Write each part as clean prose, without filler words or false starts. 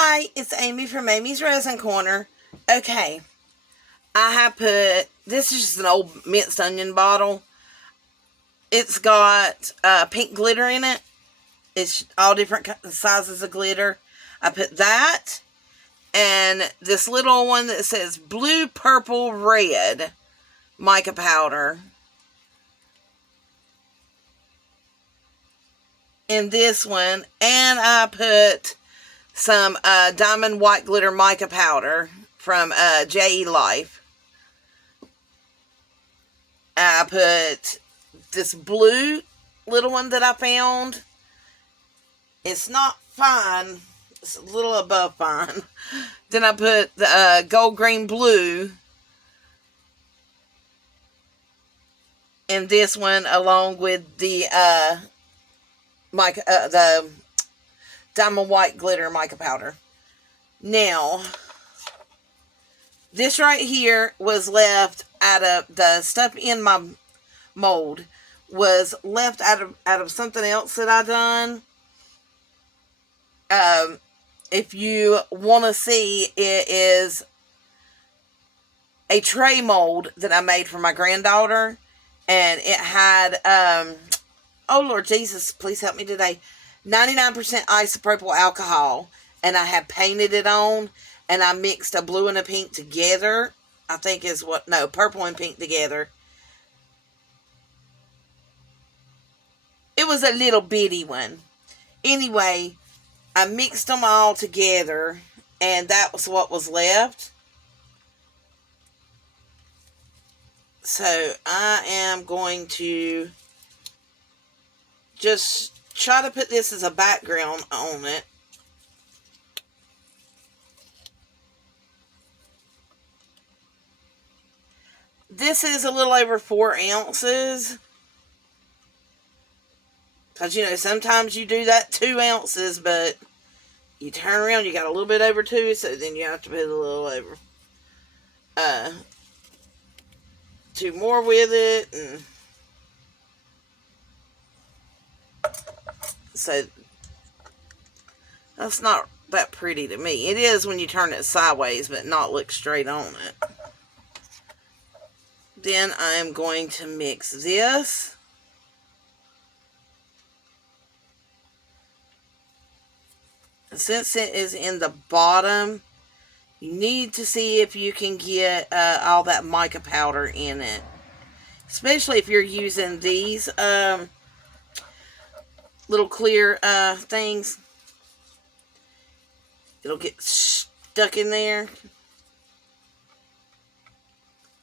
Hi, it's Amy from Amy's Resin Corner. Okay, I have put, this is just an old minced onion bottle. It's got pink glitter in it. It's all different sizes of glitter. I put that and this little one that says blue, purple, red mica powder in this one. And I put some diamond white glitter mica powder from J.E. Life. I put this blue little one that I found. It's not fine. It's a little above fine. Then I put the gold, green, blue in this one, along with the the diamond white glitter mica powder. Now, this right here was left out of the stuff in my mold. Was left out of something else that I done. If you want to see, it is a tray mold that I made for my granddaughter, and it had oh Lord Jesus, please help me today, 99% isopropyl alcohol, and I had painted it on, and I mixed a blue and a pink together. I think is what, no, purple and pink together. It was a little bitty one. Anyway, I mixed them all together, and that was what was left. So I am going to just try to put this as a background on it. This is a little over 4 ounces. Because, you know, sometimes you do that 2 ounces, but you turn around, you got a little bit over 2, so then you have to put a little over 2 more with it. And so that's not that pretty to me. It is when you turn it sideways, but not look straight on it. Then I am going to mix this. Since it is in the bottom, you need to see if you can get all that mica powder in it. Especially if you're using these little clear things. It'll get stuck in there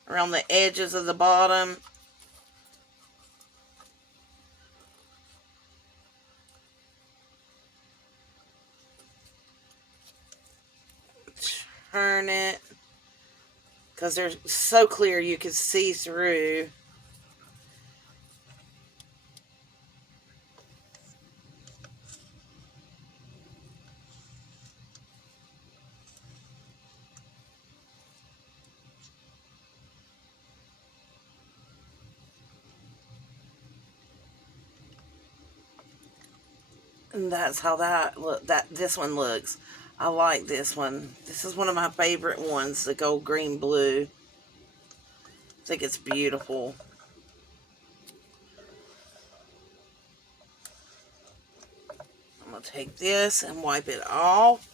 around the edges of the bottom. Turn it, because they're so clear you can see through. And that's how this one looks. I like this one. This is one of my favorite ones, the gold, green, blue. I think it's beautiful. I'm going to take this and wipe it off.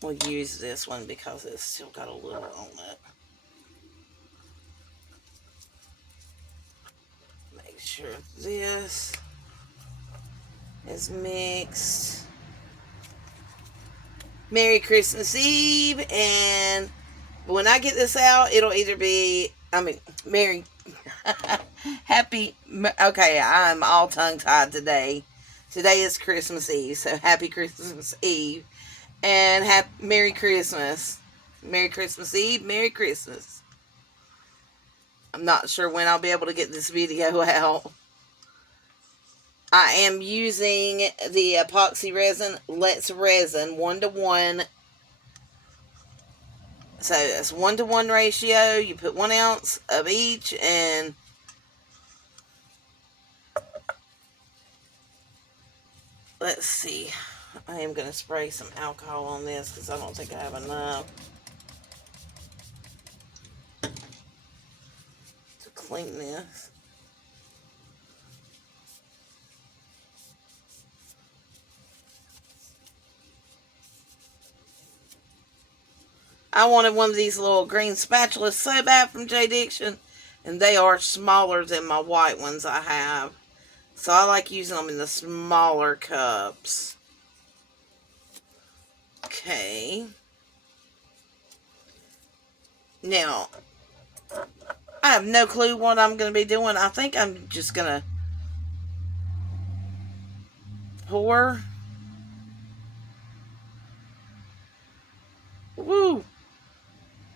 We'll use this one because it's still got a little on it. Make sure this is mixed. Merry Christmas Eve, and when I get this out, it'll either be, Merry, Happy, okay, I'm all tongue-tied today. Today is Christmas Eve, so Happy Christmas Eve. And Merry Christmas. Merry Christmas Eve. Merry Christmas. I'm not sure when I'll be able to get this video out. I am using the epoxy resin, Let's Resin 1-to-1 So it's 1-to-1 ratio. You put 1 ounce of each, and let's see. I am going to spray some alcohol on this because I don't think I have enough to clean this. I wanted one of these little green spatulas so bad from J Diction, and they are smaller than my white ones I have. So I like using them in the smaller cups. Okay. Now, I have no clue what I'm going to be doing. I think I'm just going to pour. Woo!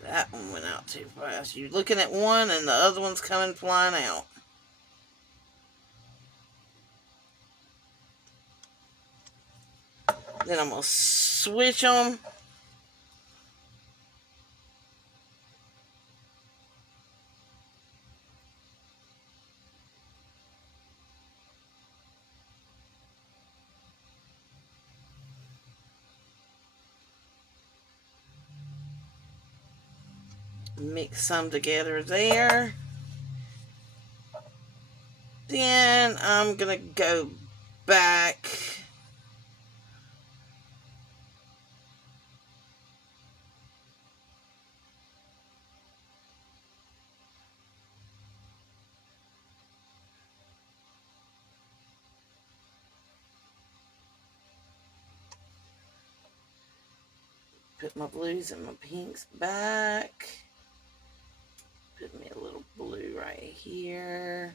That one went out too fast. You're looking at one and the other one's coming flying out. Then I'm going to switch them. Mix some together there. Then I'm going to go back. Put my blues and my pinks back. Put me a little blue right here.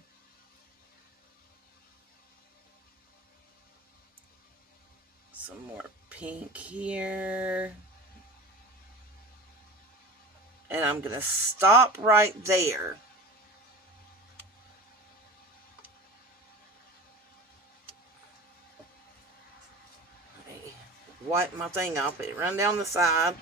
Some more pink here. And I'm going to stop right there. Wipe my thing off. It run down the side.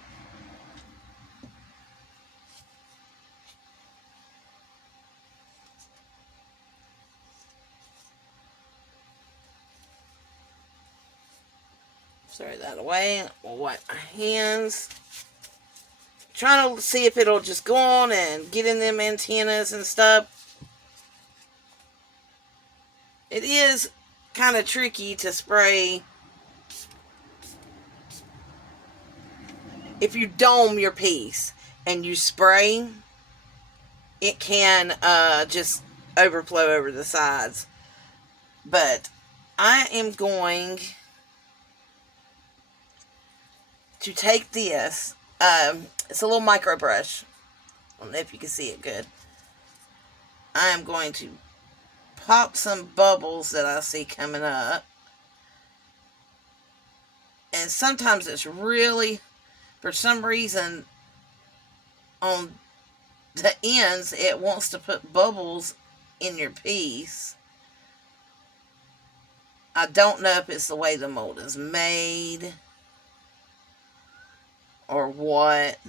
Throw that away. We'll wipe my hands. Trying to see if it'll just go on and get in them antennas and stuff. It is kind of tricky to spray if you dome your piece and you spray. It can just overflow over the sides. But I am going to take this. It's a little micro brush. I don't know if you can see it good. I am going to pop some bubbles that I see coming up. And sometimes it's really, for some reason, on the ends, it wants to put bubbles in your piece. I don't know if it's the way the mold is made or what.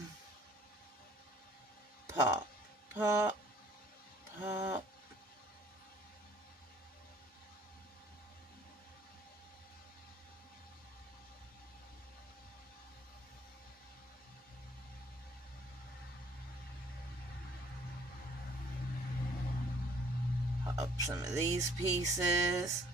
Pop, pop, pop. Pop some of these pieces.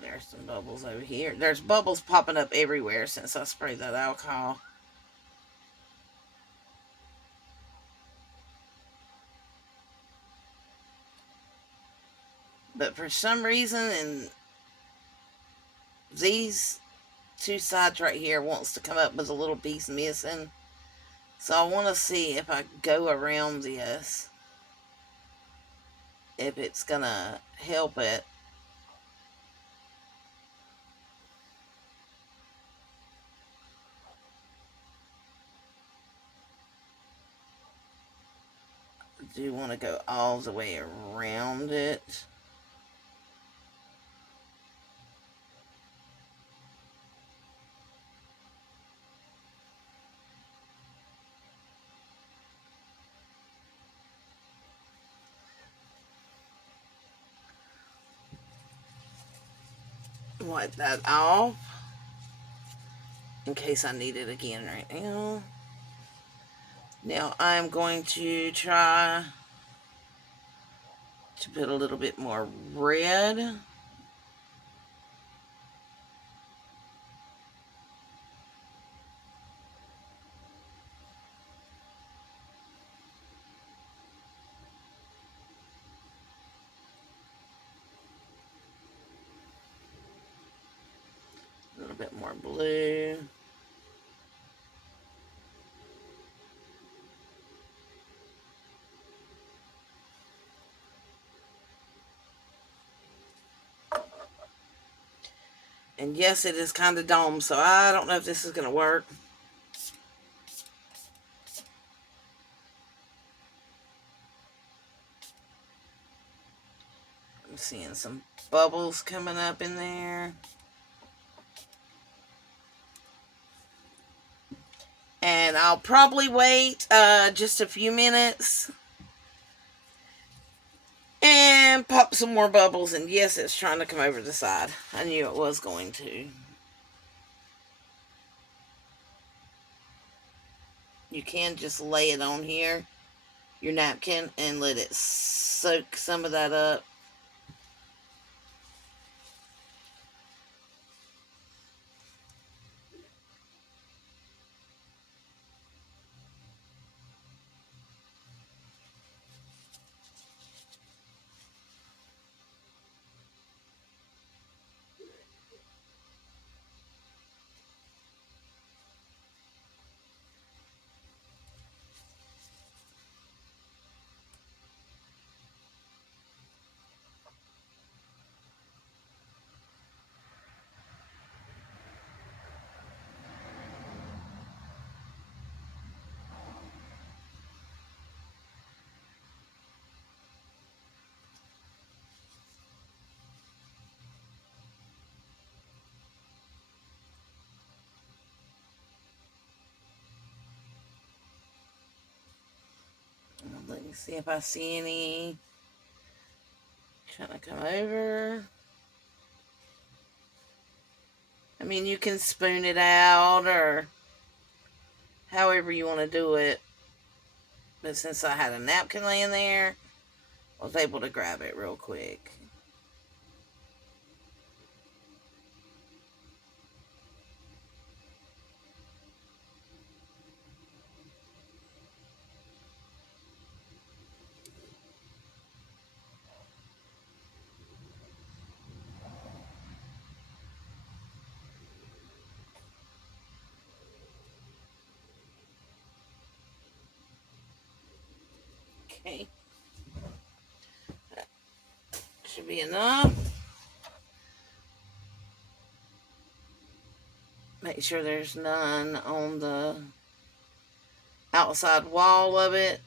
There's some bubbles over here. There's bubbles popping up everywhere since I sprayed that alcohol. But for some reason, in these two sides right here wants to come up with a little piece missing. So I want to see if I go around this, if it's going to help it. do want to go all the way around it. Wipe that off in case I need it again right now. Now I'm going to try to put a little bit more red. A little bit more blue. And yes, it is kind of domed, so I don't know if this is going to work. I'm seeing some bubbles coming up in there. And I'll probably wait just a few minutes and pop some more bubbles. And yes, it's trying to come over the side. I knew it was going to. You can just lay it on here, your napkin, and let it soak some of that up. Let me see if I see any trying to come over. I mean, you can spoon it out or however you want to do it. But since I had a napkin laying there, I was able to grab it real quick. Okay. That should be enough. Make sure there's none on the outside wall of it.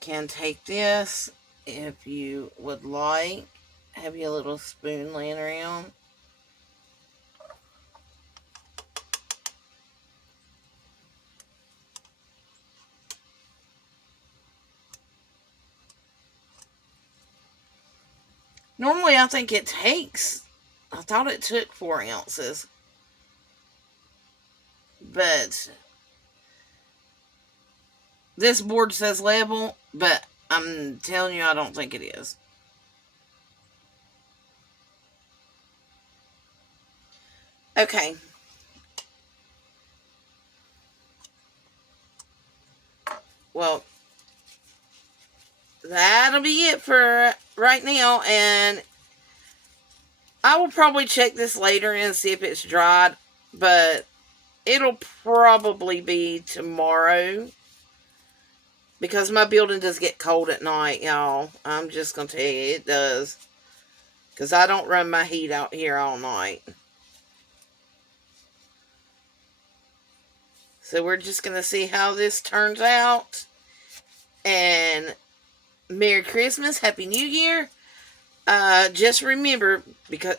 Can take this if you would like. Have your little spoon laying around. Normally, I think it takes, I thought it took 4 ounces. But this board says level, but I'm telling you, I don't think it is. Okay. Well, that'll be it for right now. And I will probably check this later and see if it's dried. But it'll probably be tomorrow. Because my building does get cold at night, y'all. I'm just going to tell you, it does. Because I don't run my heat out here all night. So we're just going to see how this turns out. And Merry Christmas, Happy New Year. Just remember,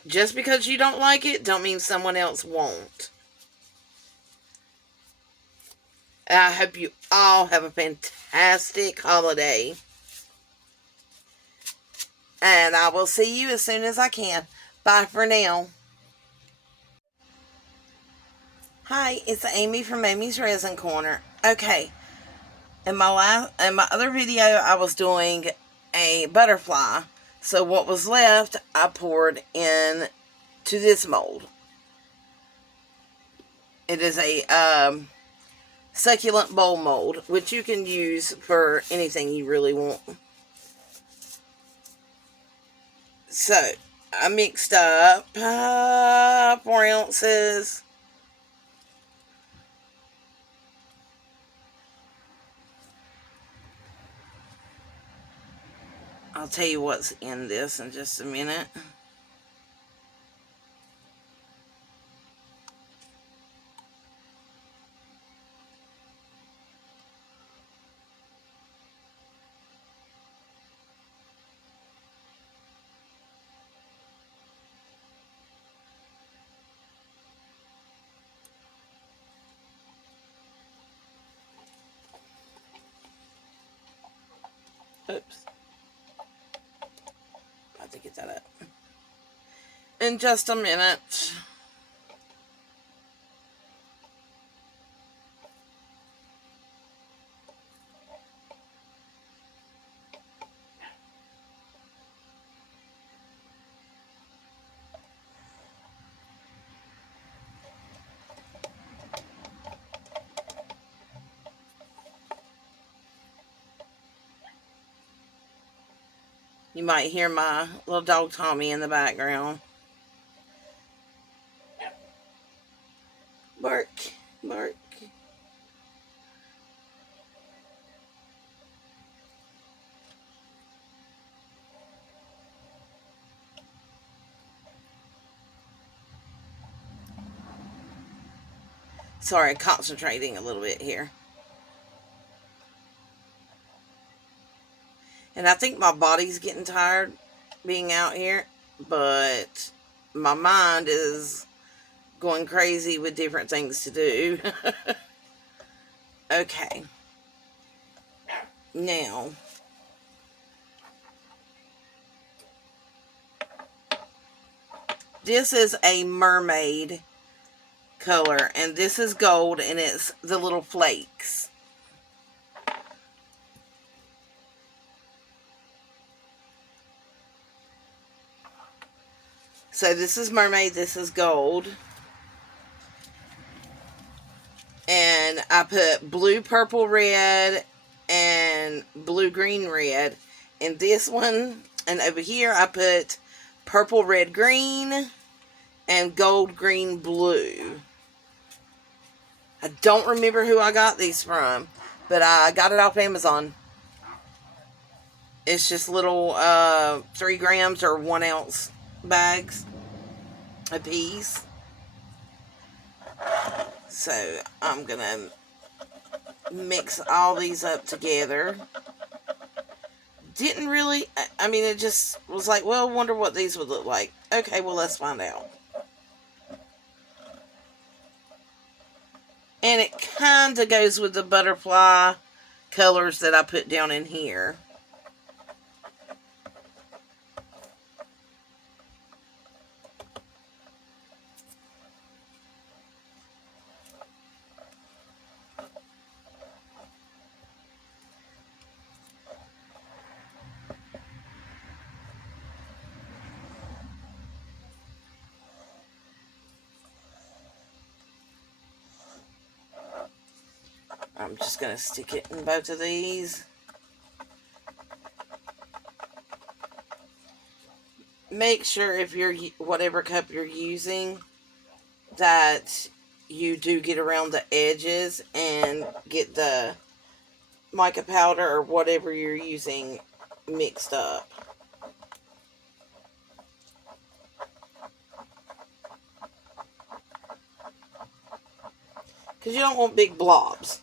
just because you don't like it, don't mean someone else won't. I hope you all have a fantastic holiday. And I will see you as soon as I can. Bye for now. Hi, it's Amy from Amy's Resin Corner. Okay, in my other video, I was doing a butterfly. So what was left, I poured in to this mold. It is a succulent bowl mold, which you can use for anything you really want. So I mixed up 4 ounces. I'll tell you what's in this in just a minute. Oops. I have to get that up. In just a minute. You might hear my little dog Tommy in the background. Bark, bark. Sorry, concentrating a little bit here. And I think my body's getting tired being out here, but my mind is going crazy with different things to do. Okay. Now, this is a mermaid color, and this is gold, and it's the little flakes. So this is mermaid, this is gold. And I put blue, purple, red, and blue, green, red in this one. And over here I put purple, red, green, and gold, green, blue. I don't remember who I got these from, but I got it off Amazon. It's just little 3 grams or 1 ounce bags a piece. So I'm gonna mix all these up together. Didn't really, I mean, it just was like, well, wonder what these would look like. Okay, well, let's find out. And it kind of goes with the butterfly colors that I put down in here. I'm just going to stick it in both of these. Make sure if you're, whatever cup you're using, that you do get around the edges and get the mica powder or whatever you're using mixed up. Because you don't want big blobs.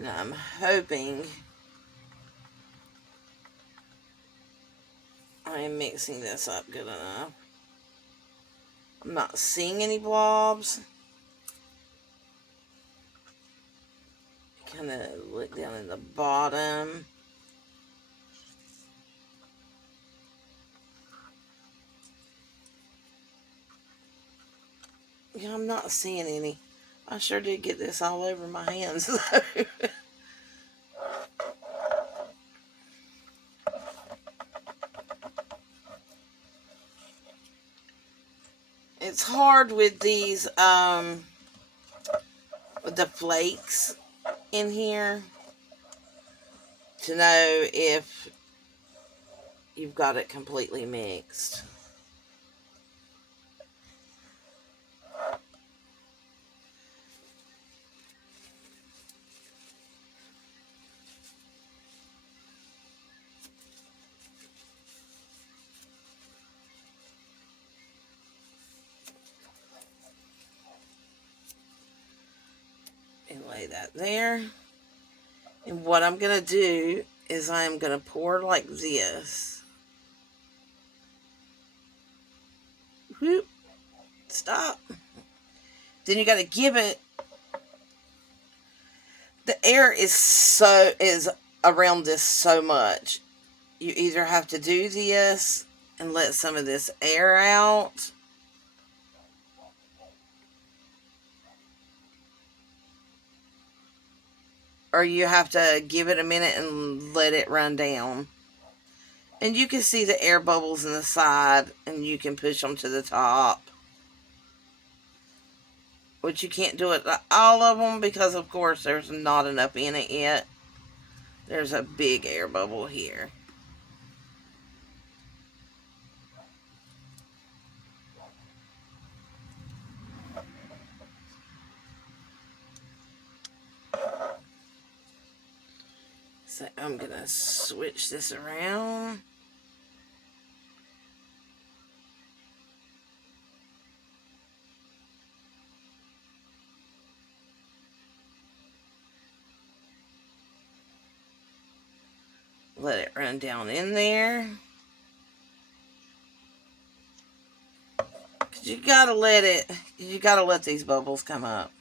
Now I'm hoping I am mixing this up good enough. I'm not seeing any blobs. Kind of look down in the bottom. Yeah, I'm not seeing any. I sure did get this all over my hands though. It's hard with these, with the flakes in here to know if you've got it completely mixed. And lay that there. And what I'm going to do is I'm going to pour like this. Whoop. Stop. Then you got to give it. The air is around this so much. You either have to do this and let some of this air out, or you have to give it a minute and let it run down. And you can see the air bubbles in the side, and you can push them to the top. Which you can't do it all of them because, of course, there's not enough in it yet. There's a big air bubble here. So I'm going to switch this around. Let it run down in there. Cause you gotta let these bubbles come up.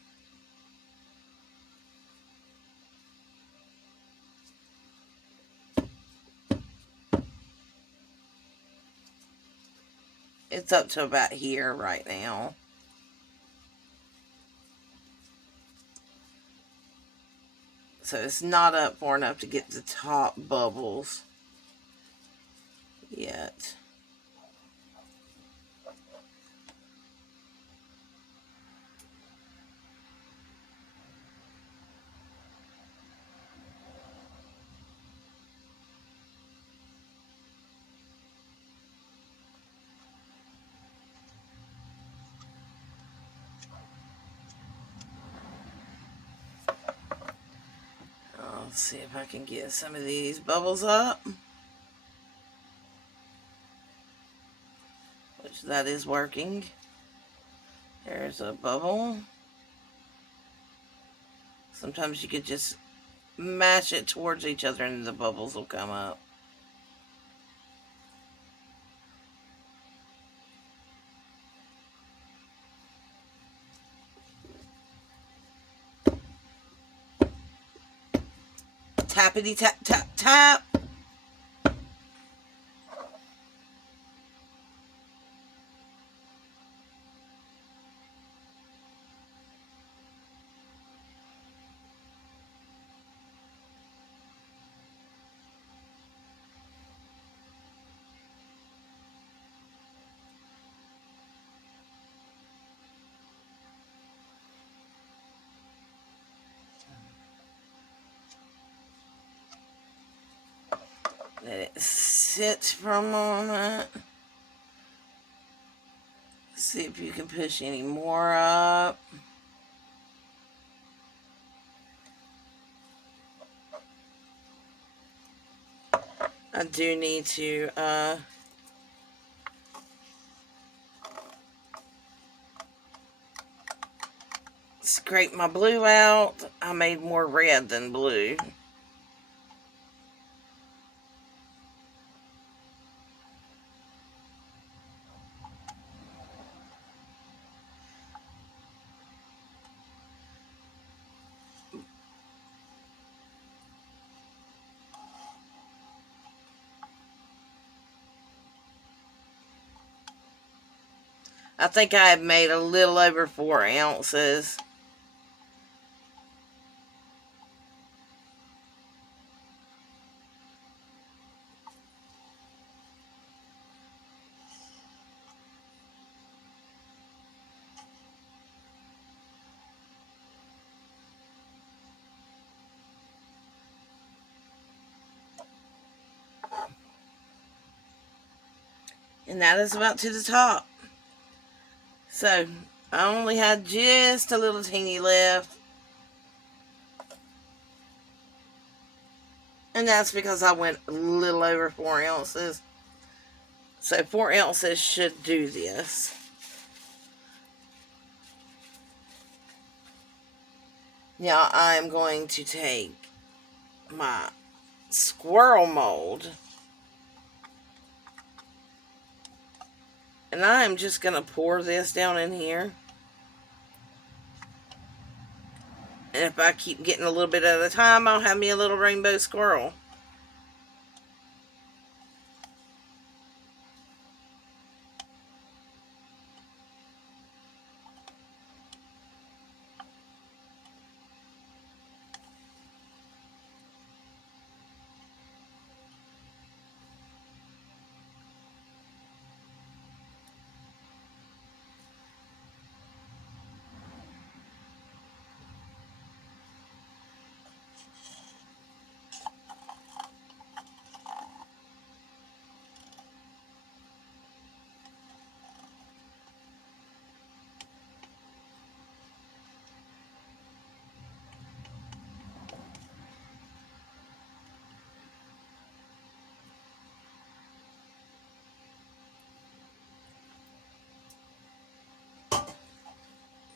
It's up to about here right now. So it's not up far enough to get the top bubbles yet. Let's see if I can get some of these bubbles up. Which that is working. There's a bubble. Sometimes you could just mash it towards each other and the bubbles will come up. Tappity tap tap tap. Let it sit for a moment. See if you can push any more up. I do need to scrape my blue out. I made more red than blue. I think I have made a little over 4 ounces. And that is about to the top. So, I only had just a little teeny left. And that's because I went a little over 4 ounces. So 4 ounces should do this. Now I'm going to take my squirrel mold. And I'm just going to pour this down in here. And if I keep getting a little bit at a time, I'll have me a little rainbow squirrel.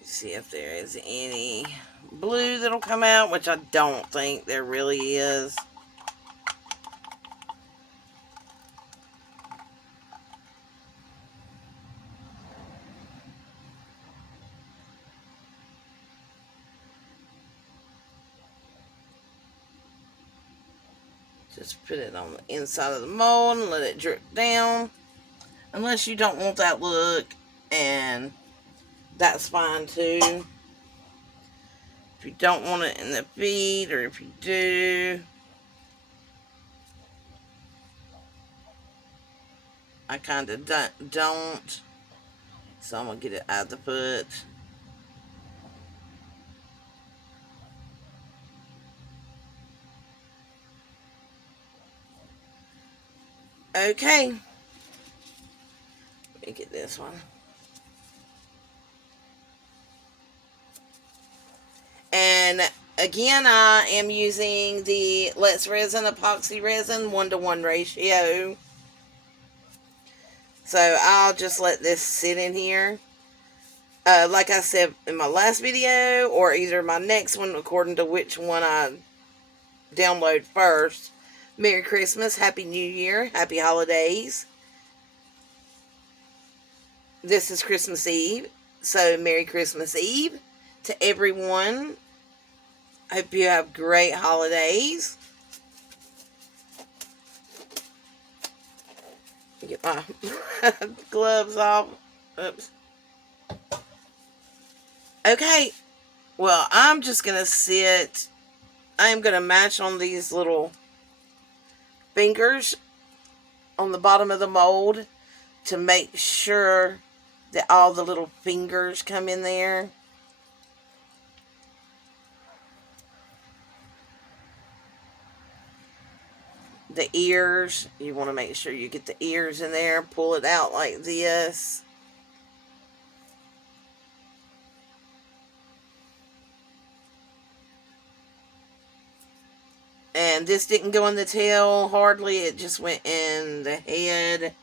See if there is any blue that'll come out, which I don't think there really is. Just put it on the inside of the mold and let it drip down. Unless you don't want that look, and that's fine too. If you don't want it in the feet, or if you do, I kind of don't. So I'm going to get it out of the foot. Okay. Let me get this one. And again, I am using the Let's Resin epoxy resin 1-to-1 ratio. So I'll just let this sit in here. Like I said in my last video, or either my next one, according to which one I download first. Merry Christmas, Happy New Year, Happy Holidays. This is Christmas Eve, so Merry Christmas Eve to everyone. Hope you have great holidays. Get my gloves off. Oops. Okay, well, I'm just going to sit. I'm going to match on these little fingers on the bottom of the mold to make sure that all the little fingers come in there. the ears. You want to make sure you get the ears in there. Pull it out like this. And this didn't go in the tail hardly. It just went in the head.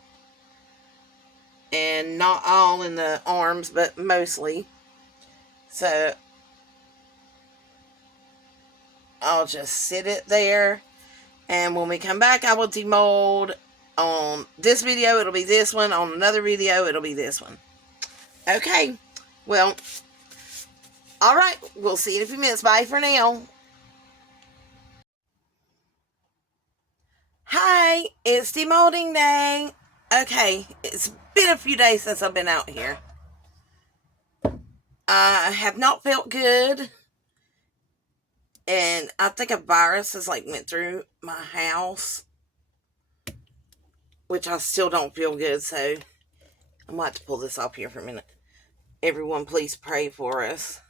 And not all in the arms, but mostly. So I'll just sit it there. And when we come back, I will demold. On this video, it'll be this one. On another video, it'll be this one. Okay. Well, alright. We'll see you in a few minutes. Bye for now. Hi. It's demolding day. Okay. It's been a few days since I've been out here. I have not felt good. And I think a virus has went through my house. Which I still don't feel good, so I'm going to have to pull this off here for a minute. Everyone, please pray for us.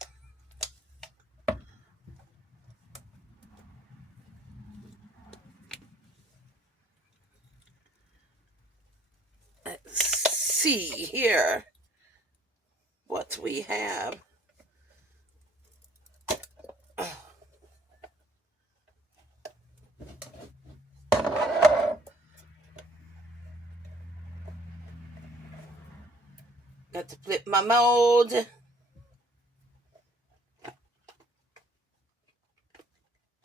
Let's see here what we have. Got to flip my mold.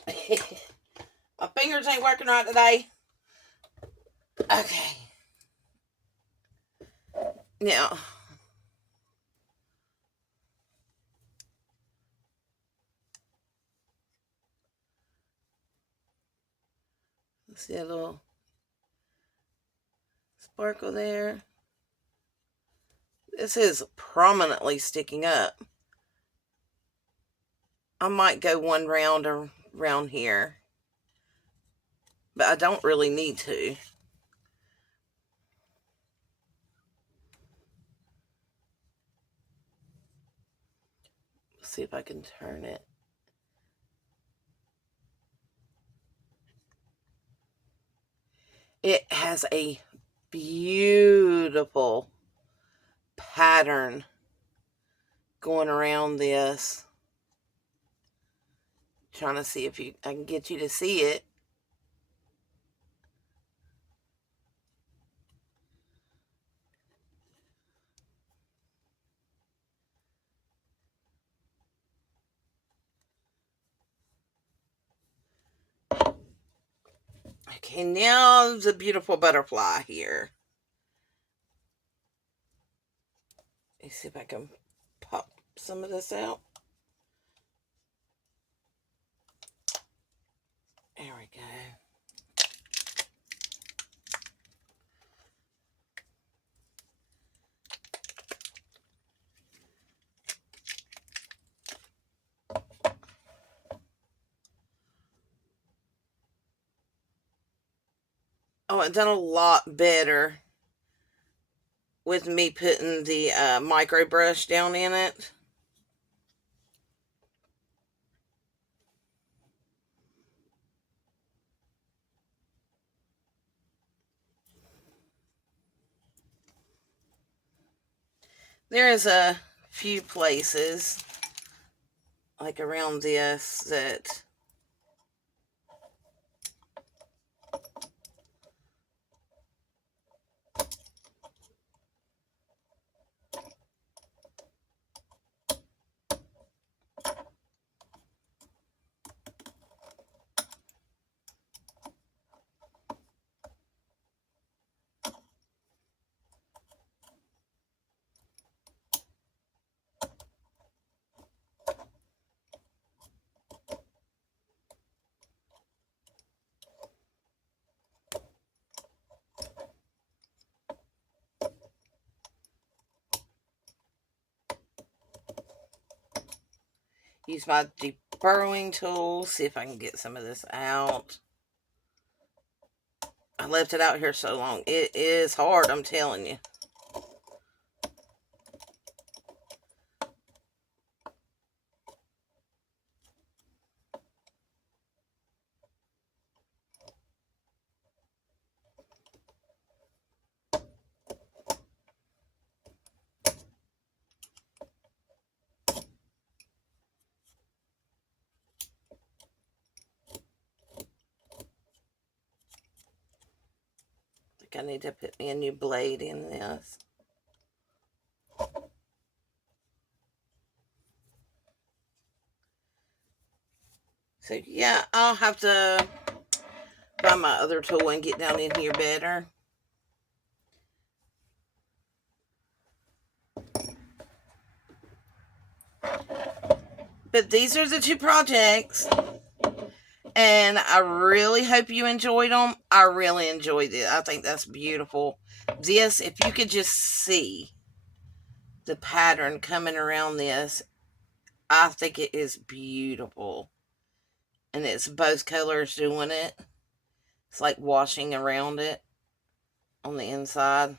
My fingers ain't working right today. Okay. Now, see a little sparkle there. This is prominently sticking up. I might go one round around here, but I don't really need to. Let's see if I can turn it. It has a beautiful pattern going around this. Trying to see if I can get you to see it. Okay, now the beautiful butterfly here. Let's see if I can pop some of this out. There we go. Oh, it's done a lot better with me putting the micro brush down in it. There's a few places like around this that use my deburrowing tool, see if I can get some of this out. I left it out here so long. It is hard, I'm telling you. think I need to put me a new blade in this. So yeah, I'll have to buy my other tool and get down in here better. But these are the two projects, and I really hope you enjoyed them. I really enjoyed it. I think that's beautiful. This, if you could just see the pattern coming around this, I think it is beautiful. And it's both colors doing it. It's like washing around it on the inside.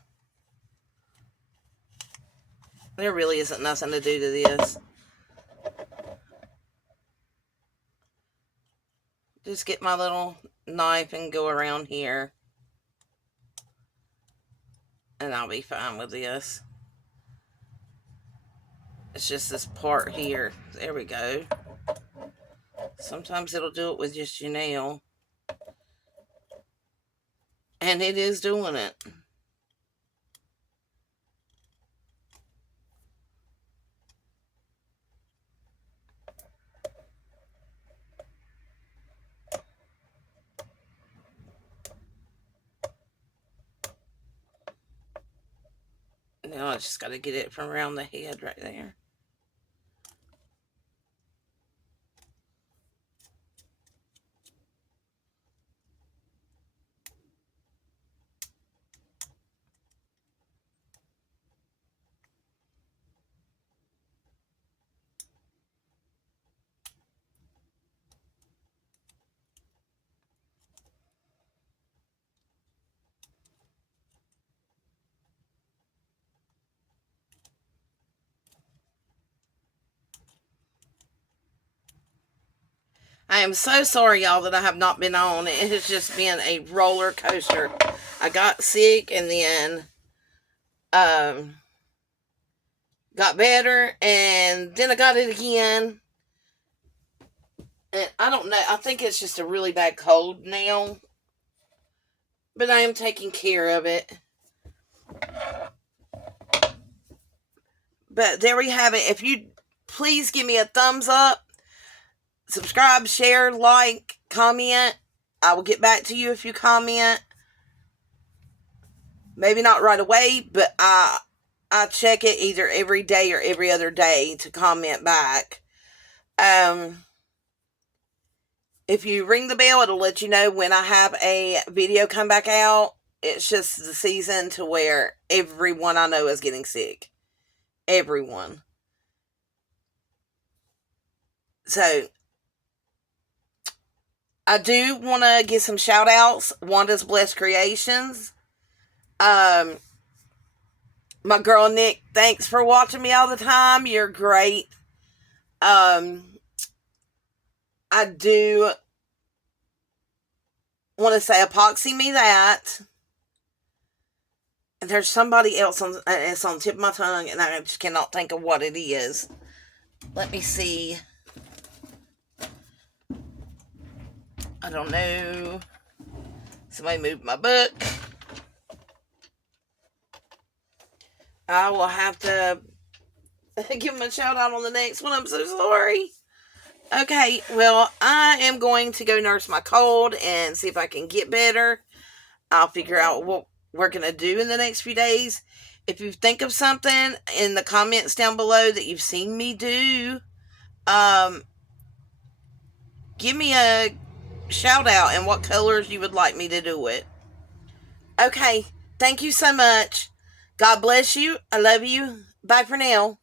There really isn't nothing to do to this. Just get my little knife and go around here. And I'll be fine with this. It's just this part here. There we go. Sometimes it'll do it with just your nail. And it is doing it. Now I just got to get it from around the head right there. I am so sorry, y'all, that I have not been on. It has just been a roller coaster. I got sick and then got better, and then I got it again. And I don't know. I think it's just a really bad cold now. But I am taking care of it. But there we have it. If you please give me a thumbs up, subscribe, share, like, comment. I will get back to you if you comment. Maybe not right away, but I check it either every day or every other day to comment back. If you ring the bell, it'll let you know when I have a video come back out. It's just the season to where everyone I know is getting sick. Everyone. So, I do want to give some shout outs. Wanda's Blessed Creations. My girl Nick, thanks for watching me all the time. You're great. I do want to say epoxy me that. And there's somebody else it's on the tip of my tongue, and I just cannot think of what it is. Let me see. I don't know. Somebody moved my book. I will have to give him a shout out on the next one. I'm so sorry. Okay, well, I am going to go nurse my cold and see if I can get better. I'll figure out what we're going to do in the next few days. If you think of something in the comments down below that you've seen me do, give me a shout out and what colors you would like me to do it. Okay, thank you so much. God bless you. I love you. Bye for now.